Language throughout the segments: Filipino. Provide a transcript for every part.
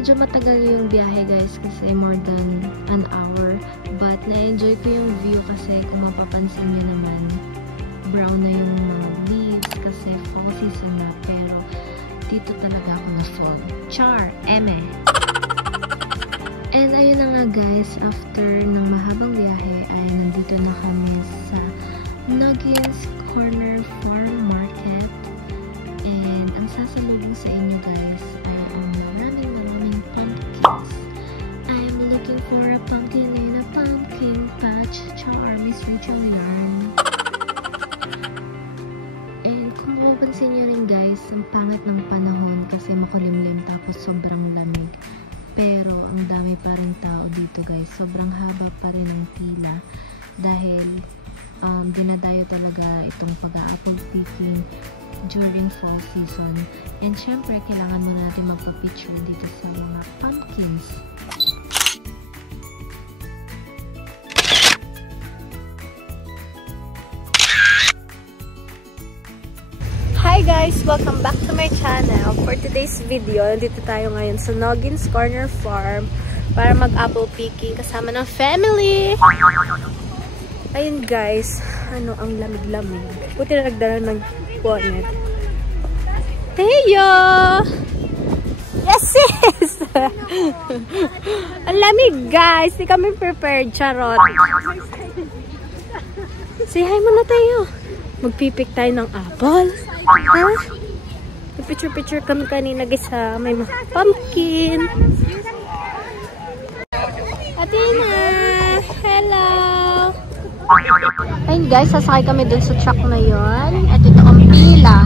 medyo matagal yung biyahe guys kasi more than an hour. But na-enjoy ko yung view kasi kung mapapansin nyo naman, brown na yung mga leaves kasi fall season na. Pero dito talaga ako na fall. Char! Eme! And ayun na nga guys, after ng mahabang biyahe ay nandito na kami sa Noggins Corner Farm Market. And ang sasalubong sa inyo guys ay ang maraming pumpkins. I'm looking for a pumpkin in a pumpkin patch. Char, Miss Rachel yarn. And kung mapapansin nyo rin guys, ang pangit ng panahon kasi makulimlim tapos sobrang lamig. Pero ang dami pa rin tao dito guys. Sobrang haba pa rin ng pila dahil dinadayo talaga itong pag-a-apple picking during fall season. And syempre, kailangan muna natin magpa-picture dito sa mga pumpkins. Hi guys! Welcome back to my channel. For today's video, nandito tayo ngayon sa Noggins Corner Farm para mag-apple picking kasama ng family. Ayun guys, ang lamig-lamig. Buti na nagdala ng bonnet. Heyo! Yes sis! Ang lamig guys! Di kami prepared. Charot. Say hi muna tayo. Magpipik tayo ng apple. Ha? Picture-picture kami kanina guys sa may mga pumpkin. Atina! Hello! Ayun guys, sasakay kami dun sa truck na yon. At ito ang pila.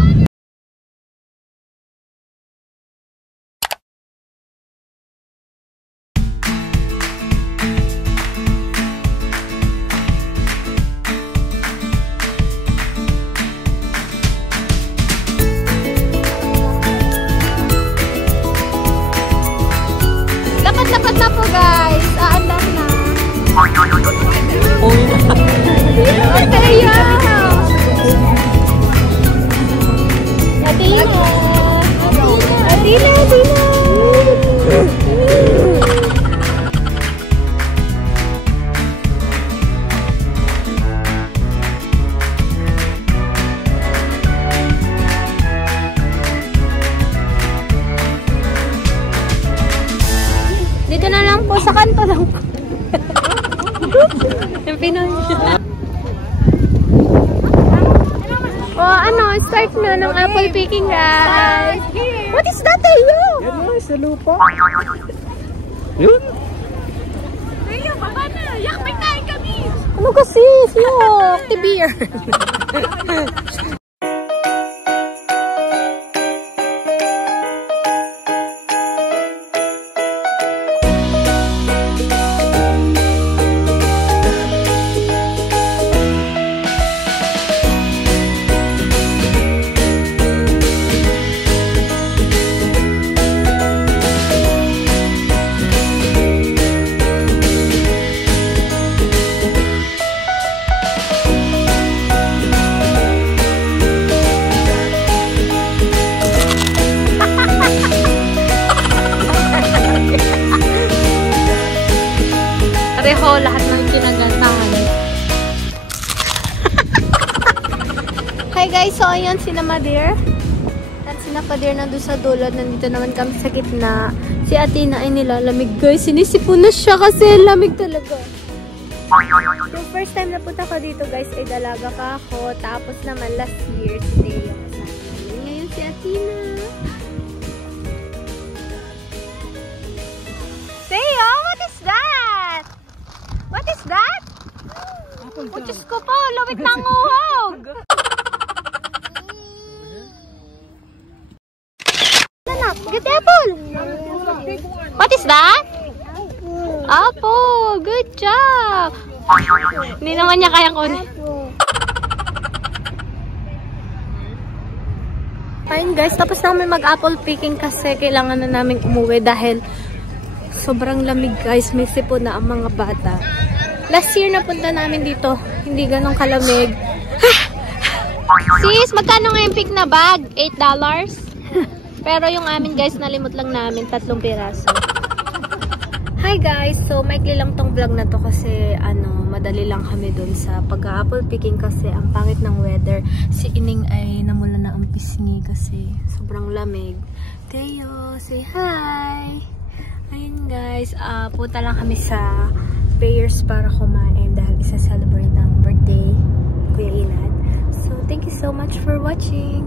Dapat na po guys. Aandar na. Mateo! Atina! Atina! Atina! Dito na lang po, sa kanto lang po. Yung Pinoy. Start na ng apple picking guys. What is that, Tayo? Yan mo, sa lupa. Yun. Tayo, baba na. Yakbay tayo kami. Ano kasi? Look, the beer. Pareho lahat ng kinagatahan. Hi guys, so ayun si Namadir. At si Napadir nandun sa dulo. Nandito naman kami sa gitna. Si Atina ay nilalamig guys. Sinisipon na siya kasi lamig talaga. Yung first time na punta ko dito guys ay dalaga ka ako. Tapos naman last year si Teo kasama. Ngayon si Atina. Teo, what is that? What is that? Oh, Diyos ko po, lawit ng uhog. Get apple. What is that? Apple. Good job. Hindi naman niya kayang kunin. Ayun guys, tapos na kami mag-apple picking kasi kailangan na namin umuwi dahil sobrang lamig guys. May sipon na ang mga bata. Last year napunta namin dito. Hindi ganong kalamig. Sis, magkano nga yung pick na bag? $8? Pero yung amin guys, nalimot lang namin 3 piraso. Hi guys! So, maikli lang tong vlog na to kasi madali lang kami dun sa pag-apple picking kasi ang pangit ng weather. Si Ining ay namula na ang pisngi kasi sobrang lamig. Teo, say hi! Ayun guys, punta lang kami sa Payers para kumain dahil isa-celebrate ang birthday Kuya Inad. So, thank you so much for watching!